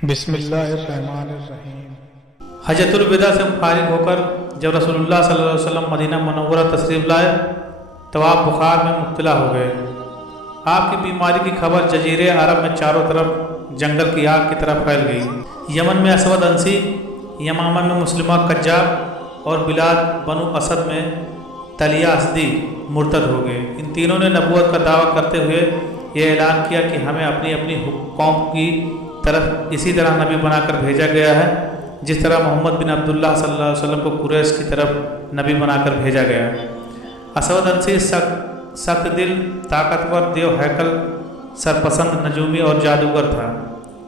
بسم اللہ الرحمن الرحیم۔ حجۃ الوداع سے فارغ ہو کر جب رسول اللہ صلی اللہ علیہ وسلم مدینہ منورہ تشریف لائے تو آپ بخار میں مبتلا ہو گئے۔ آپ کی بیماری کی خبر جزیرے عرب میں چاروں طرف جنگل کی آگ کی طرح پھیل گئی۔ یمن میں اسود انسی، یمامہ میں مسلمہ کجاب اور بلاد بنو اسد میں تلیہ اسدی مرتد ہو گئے۔ ان تینوں نے نبوت کا دعویٰ کرتے ہوئے یہ اعلان کیا کہ ہمیں اپنی اپنی قوم کی طرف اسی طرح نبی بنا کر بھیجا گیا ہے جس طرح محمد بن عبداللہ صلی اللہ علیہ وسلم کو قریش کی طرف نبی بنا کر بھیجا گیا۔ اسود انسی سخت دل، طاقتور، دیو ہیکل، سرپسند، نجومی اور جادوگر تھا۔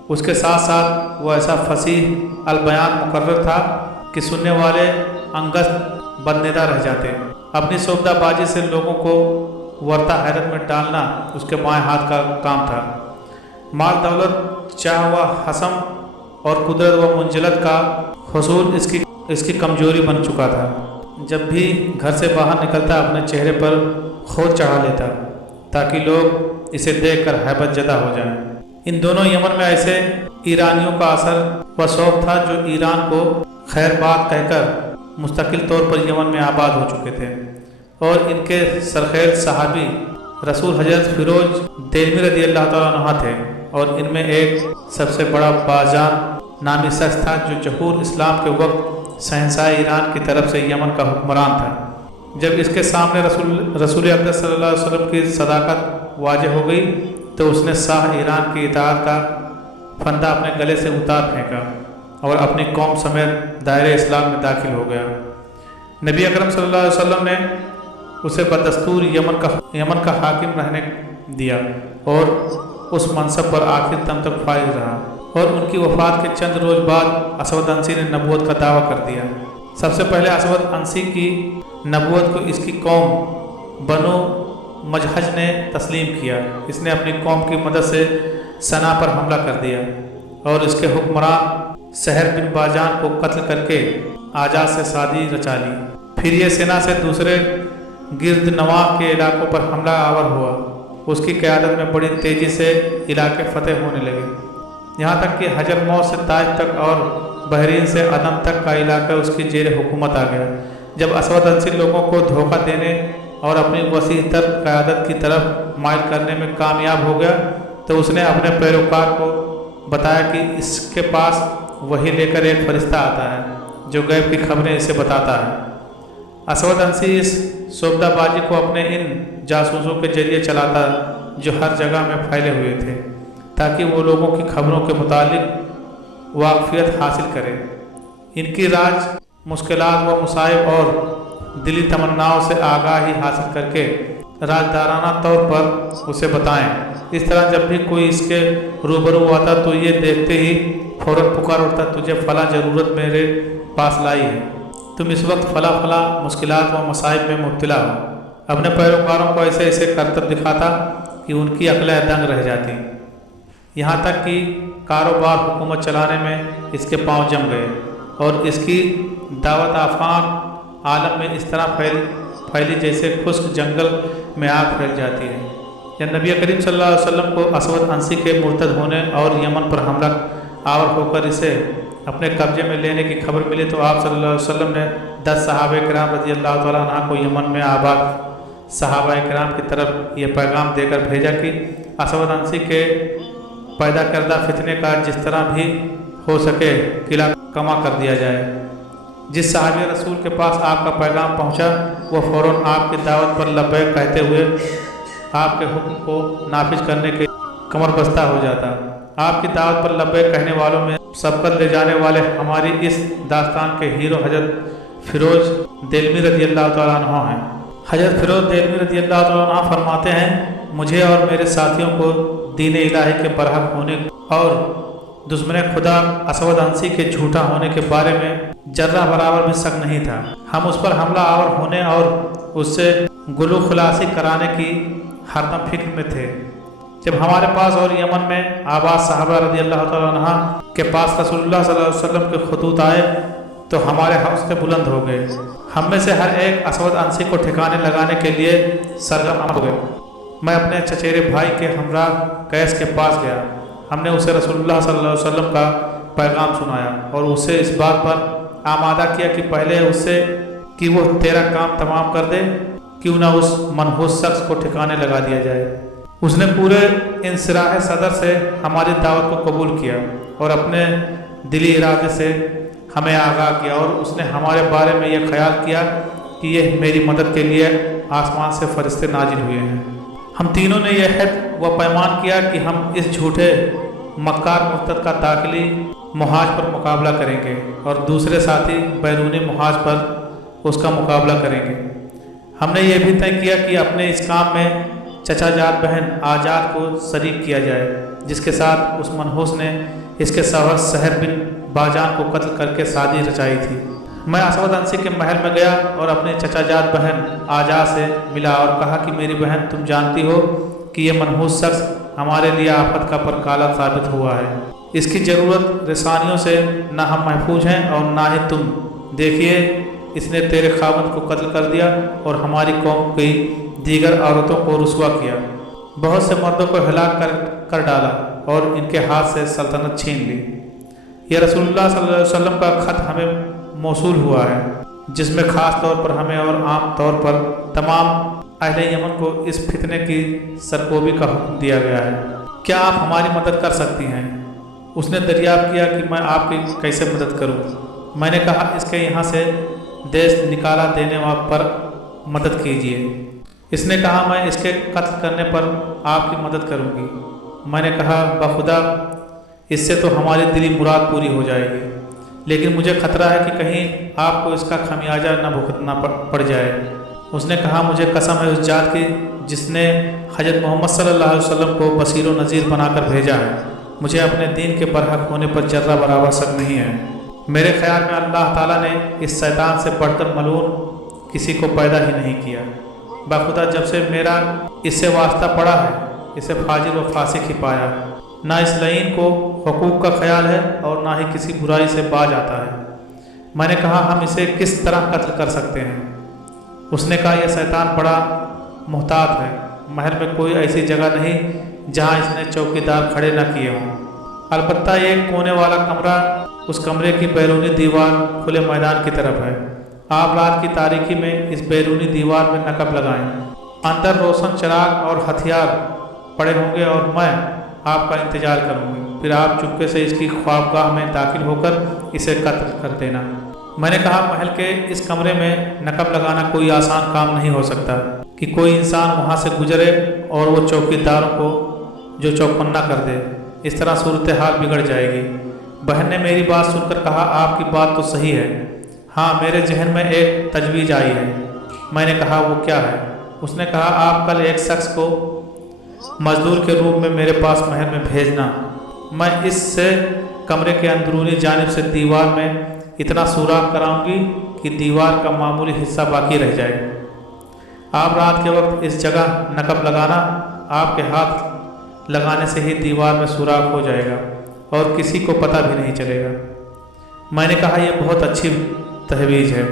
اس کے ساتھ ساتھ وہ ایسا فصیح البیان مقرر تھا کہ سننے والے انگشت بدنیدہ رہ جاتے۔ اپنی سوبدہ بازی سے لوگوں کو ورطہ حیرت میں ڈالنا اس کے بائیں ہاتھ کا کام تھا۔ مال دولت، چاہ و حسم اور قدرت و منجلت کا حصول اس کی کمزوری بن چکا تھا۔ جب بھی گھر سے باہر نکلتا اپنے چہرے پر خود چڑھا لیتا تاکہ لوگ اسے دیکھ کر ہیبت زدہ ہو جائیں۔ ان دونوں یمن میں ایسے ایرانیوں کا اثر و شوق تھا جو ایران کو خیر بات کہہ کر مستقل طور پر یمن میں آباد ہو چکے تھے، اور ان کے سرخیل صحابی رسول حضرت فیروز دہلوی رضی اللہ تعالیٰ عنہ تھے، اور ان میں ایک سب سے بڑا باجان نامی شخص تھا جو ظہور اسلام کے وقت شہنشاہ ایران کی طرف سے یمن کا حکمران تھا۔ جب اس کے سامنے رسول اقدس صلی اللہ علیہ وسلم کی صداقت واضح ہو گئی تو اس نے شاہ ایران کی اطاعت کا پھندہ اپنے گلے سے اتار پھینکا اور اپنی قوم سمیت دائرہ اسلام میں داخل ہو گیا۔ نبی اکرم صلی اللہ علیہ وسلم نے اسے بدستور یمن کا حاکم رہنے دیا اور اس منصب پر آخر دم تک فائز رہا، اور ان کی وفات کے چند روز بعد اسود انسی نے نبوت کا دعویٰ کر دیا۔ سب سے پہلے اسود انسی کی نبوت کو اس کی قوم بنو مجہج نے تسلیم کیا۔ اس نے اپنی قوم کی مدد سے سنا پر حملہ کر دیا اور اس کے حکمران سحر بن باجان کو قتل کر کے آجاز سے شادی رچا لی۔ پھر یہ سنا سے دوسرے گرد نواح کے علاقوں پر حملہ آور ہوا۔ اس کی قیادت میں بڑی تیزی سے علاقے فتح ہونے لگے، یہاں تک کہ حجر موت سے تاج تک اور بحرین سے عدن تک کا علاقہ اس کی زیر حکومت آ گیا۔ جب اسود انسی لوگوں کو دھوکہ دینے اور اپنی وسیع تر قیادت کی طرف مائل کرنے میں کامیاب ہو گیا تو اس نے اپنے پیروکار کو بتایا کہ اس کے پاس وحی لے کر ایک فرشتہ آتا ہے جو غیب کی خبریں اسے بتاتا ہے۔ اسود انسی اس شعبدہ بازی کو اپنے ان جاسوسوں کے ذریعے چلاتا جو ہر جگہ میں پھیلے ہوئے تھے تاکہ وہ لوگوں کی خبروں کے متعلق واقفیت حاصل کرے، ان کی راج مشکلات و مصائب اور دلی تمناؤں سے آگاہی حاصل کر کے رازدارانہ طور پر اسے بتائیں۔ اس طرح جب بھی کوئی اس کے روبرو آتا تو یہ دیکھتے ہی فوراً پکار اٹھتا، تجھے فلاں ضرورت میرے پاس لائی ہے، تم اس وقت فلاں مشکلات و مصائب میں مبتلا ہو۔ اپنے پیروکاروں کو ایسے کرتب دکھاتا کہ ان کی عقلیں دنگ رہ جاتی، یہاں تک کہ کاروبار حکومت چلانے میں اس کے پاؤں جم گئے، اور اس کی دعوت آفاق عالم میں اس طرح پھیلی جیسے خشک جنگل میں آگ پھیل جاتی ہے۔ جب نبی کریم صلی اللہ علیہ وسلم کو اسود انسی کے مرتد ہونے اور یمن پر حملہ آور ہو کر اسے اپنے قبضے میں لینے کی خبر ملی تو آپ صلی اللہ علیہ وسلم نے 10 صحابہ کرام رضی اللہ تعالیٰ عنہ کو یمن میں آباد صحابہ کرام کی طرف یہ پیغام دے کر بھیجا کہ اسود انسی کے پیدا کردہ فتنے کا جس طرح بھی ہو سکے قلعہ کما کر دیا جائے۔ جس صحابی رسول کے پاس آپ کا پیغام پہنچا وہ فوراً آپ کی دعوت پر لبیک کہتے ہوئے آپ کے حکم کو نافذ کرنے کے کمر بستہ ہو جاتا۔ آپ کی دعوت پر لبیک کہنے والوں میں سبقت لے جانے والے ہماری اس داستان کے ہیرو حضرت فیروز دہلوی رضی اللہ تعالیٰ عنہ ہیں۔ حضرت فیروز دہلوی رضی اللہ تعالیٰ عنہ فرماتے ہیں، مجھے اور میرے ساتھیوں کو دین الہی کے برحق ہونے اور دشمن خدا اسود انسی کے جھوٹا ہونے کے بارے میں ذرہ برابر بھی شک نہیں تھا۔ ہم اس پر حملہ آور ہونے اور اس سے گلو خلاصی کرانے کی ہردم فکر میں تھے۔ جب ہمارے پاس اور یمن میں آباد صحابہ رضی اللہ تعالیٰ عنہ کے پاس رسول اللہ صلی اللہ علیہ وسلم کے خطوط آئے تو ہمارے حوصلے بلند ہو گئے۔ ہم میں سے ہر ایک اسود انسی کو ٹھکانے لگانے کے لیے سرگرم ہو گئے۔ میں اپنے چچیرے بھائی کے ہمراہ قیس کے پاس گیا۔ ہم نے اسے رسول اللہ صلی اللہ علیہ وسلم کا پیغام سنایا اور اسے اس بات پر آمادہ کیا کہ پہلے اس سے کہ وہ تیرا کام تمام کر دے، کیوں نہ اس منحوس شخص کو ٹھکانے لگا دیا جائے۔ اس نے پورے انشراح صدر سے ہماری دعوت کو قبول کیا اور اپنے دلی ارادے سے ہمیں آگاہ کیا، اور اس نے ہمارے بارے میں یہ خیال کیا کہ یہ میری مدد کے لیے آسمان سے فرشتے نازل ہوئے ہیں۔ ہم تینوں نے یہ عہد و پیمان کیا کہ ہم اس جھوٹے مکار مرتد کا داخلی محاذ پر مقابلہ کریں گے اور دوسرے ساتھی بیرونی محاذ پر اس کا مقابلہ کریں گے۔ ہم نے یہ بھی طے کیا کہ اپنے اس کام میں چچا جات بہن آجات کو شریک کیا جائے، جس کے ساتھ اس منحوس نے اس کے شوہر سحر بن باجان کو قتل کر کے شادی رچائی تھی۔ میں اسود انسی کے محل میں گیا اور اپنے چچا جات بہن آجا سے ملا اور کہا کہ میری بہن، تم جانتی ہو کہ یہ منحوس شخص ہمارے لیے آفت کا پرکالا ثابت ہوا ہے۔ اس کی ضرورت رسانیوں سے نہ ہم محفوظ ہیں اور نہ ہی تم۔ دیکھیے، اس نے تیرے خاوند کو قتل کر دیا اور ہماری قوم کی دیگر عورتوں کو رسوا کیا، بہت سے مردوں کو ہلاک کر ڈالا اور ان کے ہاتھ سے سلطنت چھین لی۔ یہ رسول اللہ صلی اللہ علیہ وسلم کا خط ہمیں موصول ہوا ہے، جس میں خاص طور پر ہمیں اور عام طور پر تمام اہل یمن کو اس فتنے کی سرکوبی کا حکم دیا گیا ہے۔ کیا آپ ہماری مدد کر سکتی ہیں؟ اس نے دریافت کیا کہ میں آپ کی کیسے مدد کروں؟ میں نے کہا، اس کے یہاں سے دیش نکالا دینے پر مدد کیجیے۔ اس نے کہا، میں اس کے قتل کرنے پر آپ کی مدد کروں گی۔ میں نے کہا، بخدا اس سے تو ہماری دلی مراد پوری ہو جائے گی، لیکن مجھے خطرہ ہے کہ کہیں آپ کو اس کا خمیازہ نہ بھگتنا پڑ جائے۔ اس نے کہا، مجھے قسم ہے اس ذات کی جس نے حضرت محمد صلی اللہ علیہ وسلم کو بصیر و نذیر بنا کر بھیجا ہے، مجھے اپنے دین کے برحق ہونے پر ذرہ برابر شک نہیں ہے۔ میرے خیال میں اللہ تعالیٰ نے اس شیطان سے بڑھ کر ملعون کسی کو پیدا ہی نہیں کیا۔ بخدا جب سے میرا اس سے واسطہ پڑا ہے، اسے فاجر و فاسق ہی پایا۔ نہ اس لعین کو حقوق کا خیال ہے اور نہ ہی کسی برائی سے باز آتا ہے۔ میں نے کہا، ہم اسے کس طرح قتل کر سکتے ہیں؟ اس نے کہا، یہ شیطان بڑا محتاط ہے، محل میں کوئی ایسی جگہ نہیں جہاں اس نے چوکیدار کھڑے نہ کیے ہوں، البتہ ایک کونے والا کمرہ، اس کمرے کی بیرونی دیوار کھلے میدان کی طرف ہے۔ آپ رات کی تاریکی میں اس بیرونی دیوار میں نقب لگائیں، اندر روشن چراغ اور ہتھیار پڑے ہوں گے اور میں آپ کا انتظار کروں گی، پھر آپ چپکے سے اس کی خوابگاہ میں داخل ہو کر اسے قتل کر دینا۔ میں نے کہا، محل کے اس کمرے میں نقب لگانا کوئی آسان کام نہیں ہو سکتا کہ کوئی انسان وہاں سے گزرے اور وہ چوکیداروں کو جو چوکنا کر دے، اس طرح صورتحال بگڑ جائے گی۔ بہن نے میری بات سن کر کہا، آپ کی بات تو صحیح ہے، ہاں میرے ذہن میں ایک تجویز آئی ہے۔ میں نے کہا، وہ کیا ہے؟ اس نے کہا، آپ کل ایک شخص کو مزدور کے روپ میں میرے پاس محل میں بھیجنا، میں اس سے کمرے کے اندرونی جانب سے دیوار میں اتنا سوراخ کراؤں گی کہ دیوار کا معمولی حصہ باقی رہ جائے۔ آپ رات کے وقت اس جگہ نقب لگانا، آپ کے ہاتھ لگانے سے ہی دیوار میں سوراخ ہو جائے گا اور کسی کو پتہ بھی نہیں چلے گا۔ میں نے کہا، یہ بہت اچھی تجویز ہے۔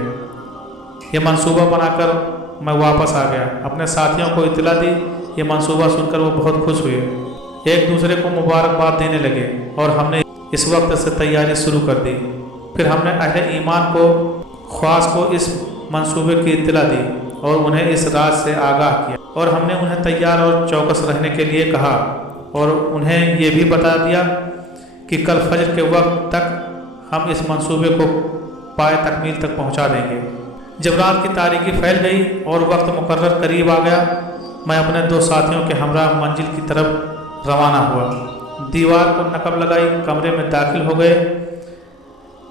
یہ منصوبہ بنا کر میں واپس آ گیا، اپنے ساتھیوں کو اطلاع دی۔ یہ منصوبہ سن کر وہ بہت خوش ہوئے، ایک دوسرے کو مبارکباد دینے لگے اور ہم نے اس وقت سے تیاری شروع کر دی۔ پھر ہم نے اہل ایمان کو خواص کو اس منصوبے کی اطلاع دی اور انہیں اس راز سے آگاہ کیا، اور ہم نے انہیں تیار اور چوکس رہنے کے لیے کہا اور انہیں یہ بھی بتا دیا کہ کل فجر کے وقت تک ہم اس منصوبے کو پائے تکمیل تک پہنچا دیں گے۔ جب رات کی تاریکی پھیل گئی اور وقت مقرر قریب آ گیا، میں اپنے دو ساتھیوں کے ہمراہ منزل کی طرف روانہ ہوا۔ دیوار کو نقب لگائی، کمرے میں داخل ہو گئے،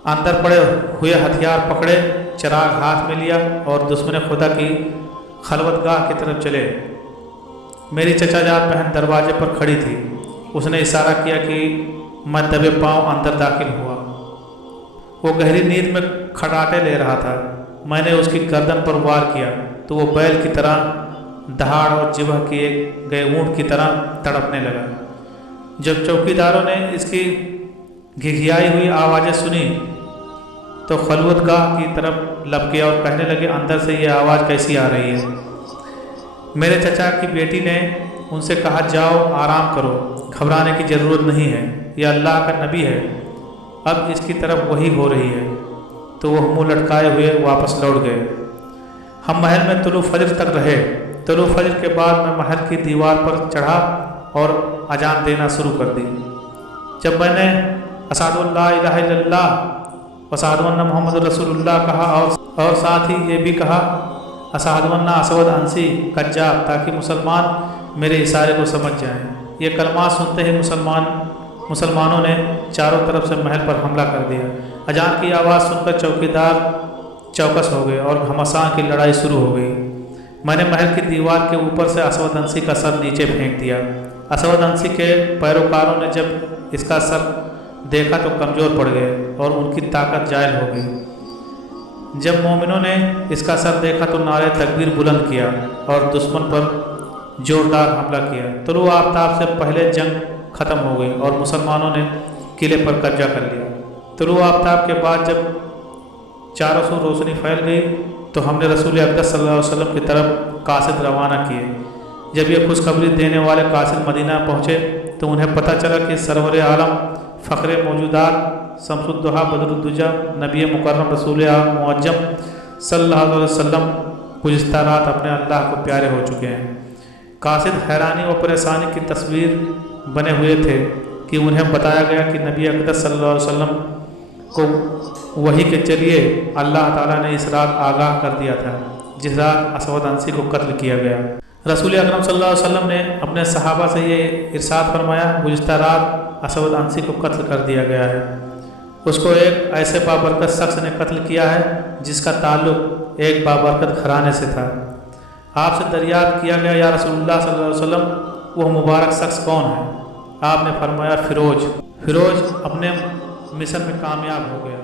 اندر پڑے ہوئے ہتھیار پکڑے، چراغ ہاتھ میں لیا اور دشمن خدا کی خلوت گاہ کی طرف چلے۔ میری چچا جات بہن دروازے پر کھڑی تھی، اس نے اشارہ کیا کہ میں دبے پاؤں اندر داخل ہوا۔ وہ گہری نیند میں کھٹاٹے لے رہا تھا۔ میں نے اس کی گردن پر وار کیا تو وہ بیل کی طرح دہاڑ اور جبہ کیے گئے اونٹ کی طرح تڑپنے لگا۔ جب چوکیداروں نے اس کی گھگھیائی ہوئی آوازیں سنی تو خلوت گاہ کی طرف لپکے اور کہنے لگے، اندر سے یہ آواز کیسی آ رہی ہے؟ میرے چچا کی بیٹی نے ان سے کہا جاؤ آرام کرو، گھبرانے کی ضرورت نہیں ہے، یہ اللہ کا نبی ہے، اب اس کی طرف وحی ہو رہی ہے۔ تو وہ منہ لٹکائے ہوئے واپس لوٹ گئے۔ ہم محل میں طلوع فجر تک رہے۔ طلوع فجر کے بعد میں محل کی دیوار پر چڑھا اور اذان دینا شروع کر دی۔ جب میں نے اشہد ان لا الہ الا اللہ و اشہد ان محمد رسول اللہ کہا اور ساتھ ہی یہ بھی کہا اشہد ان اسود عنسی کذاب، تاکہ مسلمان میرے اشارے کو سمجھ جائیں، یہ کلمات سنتے ہی مسلمانوں نے چاروں طرف سے محل پر حملہ کر دیا۔ اذان کی آواز سن کر چوکیدار چوکس ہو گئے اور گھمسان کی لڑائی شروع ہو گئی۔ میں نے محل کی دیوار کے اوپر سے اسود عنسی کا سر نیچے پھینک دیا۔ اسود عنسی کے پیروکاروں نے جب اس کا سر دیکھا تو کمزور پڑ گئے اور ان کی طاقت زائل ہو گئی۔ جب مومنوں نے اس کا سر دیکھا تو نعرے تکبیر بلند کیا اور دشمن پر زوردار حملہ کیا۔ طلوع آفتاب سے پہلے جنگ ختم ہو گئی اور مسلمانوں نے قلعے پر قبضہ کر لیا۔ طلوع آفتاب کے بعد جب چاروں سو روشنی پھیل گئی تو ہم نے رسول اقدس صلی اللہ علیہ وسلم کی طرف قاصد روانہ کیے۔ جب یہ خوشخبری دینے والے قاصد مدینہ پہنچے تو انہیں پتہ چلا کہ سرور عالم فخر موجودات شمس الضحیٰ بدر الدجا نبی مکرم رسول معظم صلی اللہ علیہ وسلم گزشتہ رات اپنے اللہ کو پیارے ہو چکے ہیں۔ قاصد حیرانی اور پریشانی کی تصویر بنے ہوئے تھے کہ انہیں بتایا گیا کہ نبی اقدس صلی اللہ علیہ وسلم کو وحی کے ذریعے اللہ تعالیٰ نے اس رات آگاہ کر دیا تھا جس رات اسود عنسی کو قتل کیا گیا۔ رسول اکرم صلی اللہ علیہ وسلم نے اپنے صحابہ سے یہ ارشاد فرمایا، گزشتہ رات اسود عنسی کو قتل کر دیا گیا ہے۔ اس کو ایک ایسے بابرکت شخص نے قتل کیا ہے جس کا تعلق ایک بابرکت گھرانے سے تھا۔ آپ سے دریافت کیا گیا یا رسول اللہ صلی اللہ علیہ وسلم وہ مبارک شخص کون ہے؟ آپ نے فرمایا فیروز اپنے مشن میں کامیاب ہو گیا۔